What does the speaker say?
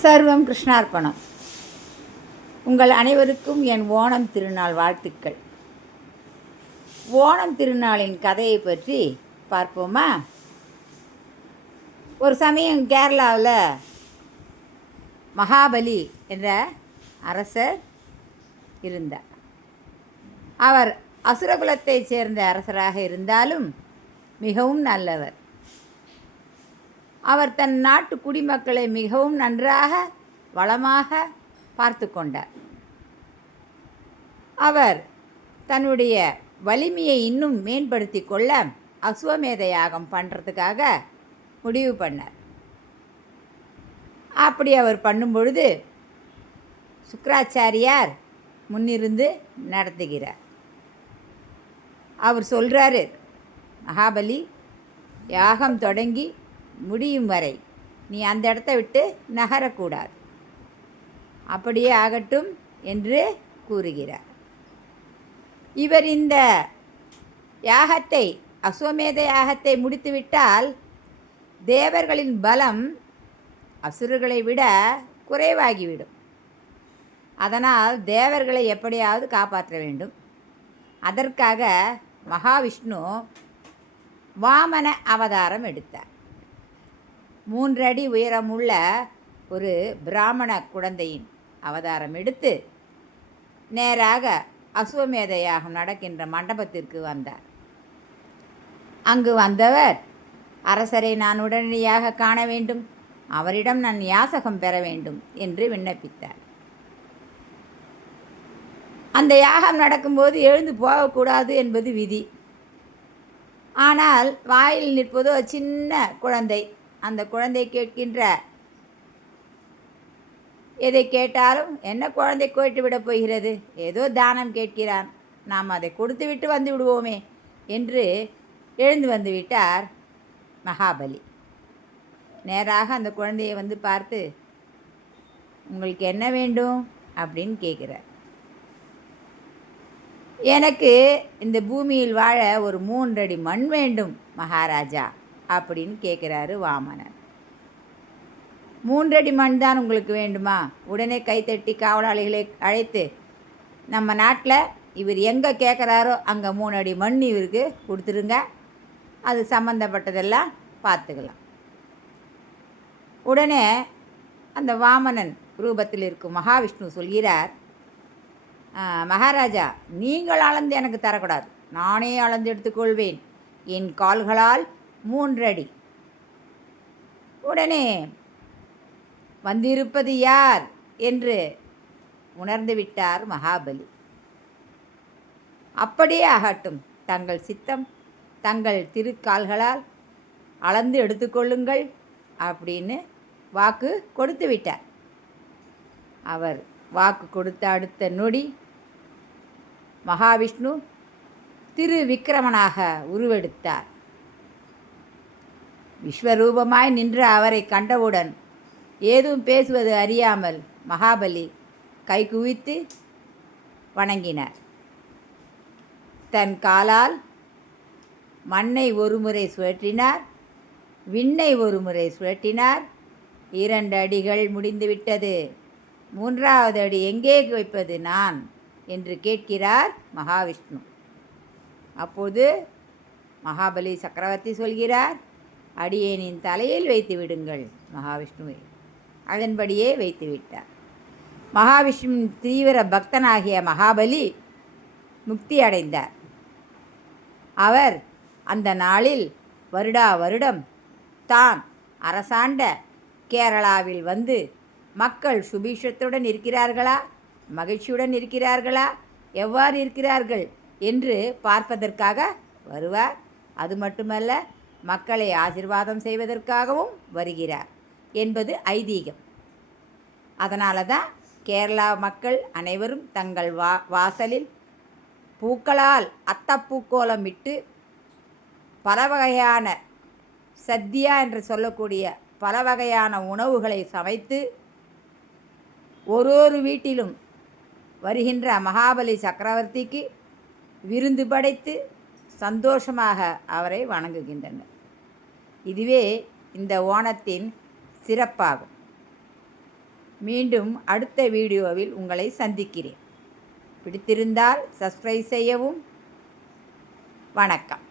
சர்வம் கிருஷ்ணார்ப்பணம். உங்கள் அனைவருக்கும் என் ஓணம் திருநாள் வாழ்த்துக்கள். ஓணம் திருநாளின் கதையை பற்றி பார்ப்போமா? ஒரு சமயம் கேரளாவில் மகாபலி என்ற அரசர் இருந்தார். அவர் அசுரகுலத்தைச் சேர்ந்த அரசராக இருந்தாலும் மிகவும் நல்லவர். அவர் தன் நாட்டு குடிமக்களை மிகவும் நன்றாக வளமாக பார்த்து கொண்டார். அவர் தன்னுடைய வலிமையை இன்னும் மேம்படுத்தி கொள்ள அஸ்வமேத யாகம் பண்ணுறதுக்காக முடிவு பண்ணார். அப்படி அவர் பண்ணும் பொழுது சுக்ராச்சாரியார் முன்னிருந்து நடத்துகிறார். அவர் சொல்கிறாரு, மகாபலி, யாகம் தொடங்கி முடியும் வரை நீ அந்த இடத்த விட்டு நகரக்கூடாது, அப்படியே ஆகட்டும் என்று கூறுகிறார். இவர் இந்த யாகத்தை, அஸ்வமேத யாகத்தை முடித்துவிட்டால் தேவர்களின் பலம் அசுரர்களை விட குறைவாகிவிடும். அதனால் தேவர்களை எப்படியாவது காப்பாற்ற வேண்டும். அதற்காக மகாவிஷ்ணு வாமன அவதாரம் எடுத்தார். 3 அடி உயரமுள்ள ஒரு பிராமண குழந்தையின் அவதாரம் எடுத்து நேராக அஸ்வமேத யாகம் நடக்கின்ற மண்டபத்திற்கு வந்தார். அங்கு வந்தவர், அரசரை நான் உடனடியாக காண வேண்டும், அவரிடம் நான் யாசகம் பெற வேண்டும் என்று விண்ணப்பித்தார். அந்த யாகம் நடக்கும்போது எழுந்து போகக்கூடாது என்பது விதி. ஆனால் வாயில் நிற்பதோ சின்ன குழந்தை. அந்த குழந்தை கேட்கின்ற எதை கேட்டாலும், என்ன குழந்தை கேட்டுவிடப் போகிறது, ஏதோ தானம் கேட்கிறான், நாம் அதை கொடுத்து விட்டு வந்து விடுவோமே என்று எழுந்து வந்து விட்டார் மகாபலி. நேராக அந்த குழந்தையை வந்து பார்த்து, உங்களுக்கு என்ன வேண்டும் அப்படின்னு கேட்குறார். எனக்கு இந்த பூமியில் வாழ ஒரு 3 அடி மண் வேண்டும் மகாராஜா அப்படின்னு கேட்குறாரு வாமனர். 3 அடி மண் தான் உங்களுக்கு வேண்டுமா? உடனே கைத்தட்டி காவலாளிகளை அழைத்து, நம்ம நாட்டில் இவர் எங்கே கேட்குறாரோ அங்கே 3 அடி மண் இவருக்கு கொடுத்துருங்க, அது சம்மந்தப்பட்டதெல்லாம் பார்த்துக்கலாம். உடனே அந்த வாமனன் ரூபத்தில் இருக்கும் மகாவிஷ்ணு சொல்கிறார், மகாராஜா, நீங்கள் அளந்து எனக்கு தரக்கூடாது, நானே அளந்து எடுத்துக்கொள்வேன், என் கால்களால் 3 அடி. உடனே வந்திருப்பது யார் என்று உணர்ந்து விட்டார் மகாபலி. அப்படியே ஆகட்டும், தங்கள் சித்தம், தங்கள் திருக்கால்களால் அளந்து எடுத்துக்கொள்ளுங்கள் அப்படின்னு வாக்கு கொடுத்து விட்டார். அவர் வாக்கு கொடுத்த அடுத்த நொடி மகாவிஷ்ணு திரு விக்கிரமனாக உருவெடுத்தார். விஸ்வரூபமாய் நின்ற அவரை கண்டவுடன் ஏதும் பேசுவது அறியாமல் மகாபலி கை குவித்து வணங்கினார். தன் காலால் மண்ணை ஒரு முறை சுழற்றினார், விண்ணை ஒரு முறை சுழற்றினார். 2 அடிகள் முடிந்துவிட்டது, 3வது அடி எங்கே வைப்பது நான் என்று கேட்கிறார் மகாவிஷ்ணு. அப்போது மகாபலி சக்கரவர்த்தி சொல்கிறார், அடியேனின் தலையில் வைத்து விடுங்கள் மகாவிஷ்ணுவை. அதன்படியே வைத்து விட்டார். மகாவிஷ்ணு தீவிர பக்தனாகிய மகாபலி முக்தி அடைந்தார். அவர் அந்த நாளில் வருடா வருடம் தான் அரசாண்ட கேரளாவில் வந்து மக்கள் சுபீஷத்துடன் இருக்கிறார்களா, மகிழ்ச்சியுடன் இருக்கிறார்களா, எவ்வாறு இருக்கிறார்கள் என்று பார்ப்பதற்காக வருவார். அது மட்டுமல்ல, மக்களை ஆசீர்வாதம் செய்வதற்காகவும் வருகிறார் என்பது ஐதீகம். அதனால தான் கேரளா மக்கள் அனைவரும் தங்கள் வாசலில் பூக்களால் அத்தப்பூக்கோலம் இட்டு பல வகையான சத்யா என்று சொல்லக்கூடிய பல வகையான உணவுகளை சமைத்து ஒரு வீட்டிலும் வருகின்ற மகாபலி சக்கரவர்த்திக்கு விருந்து படைத்து சந்தோஷமாக அவரை வணங்குகின்றனர். இதுவே இந்த ஓணத்தின் சிறப்பாகும். மீண்டும் அடுத்த வீடியோவில் உங்களை சந்திக்கிறேன். பிடித்திருந்தால் சப்ஸ்கிரைப் செய்யவும். வணக்கம்.